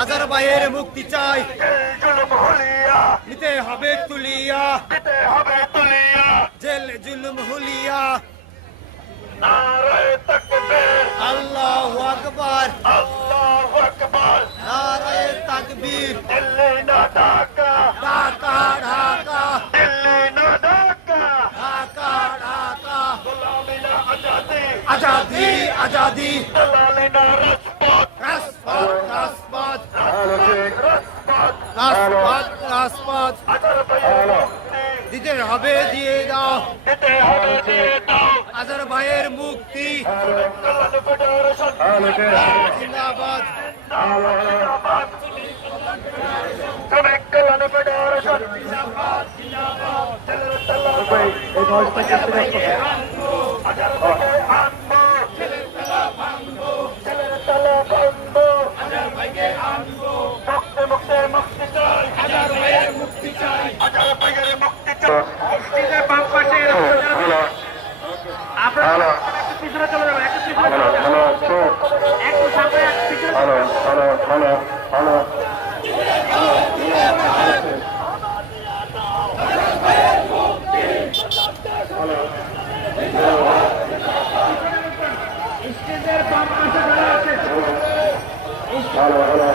আজারবাইয়ের মুক্তি চাই, নিতে হবে তুলিয়া, জেল জুলুম হুলিয়া। আল্লাহু আকবার, নারায়ে তাকবীর। ঢাকা ঢাকা, ঢাকা ঢাকা। আজাদি আজাদি, রাজপথ রাজপথ, রাজপথ রাজপথ। দিতে হবে দিয়ে দাও, আজারবাইয়ের মুক্তি জিন্দাবাদ। Hello.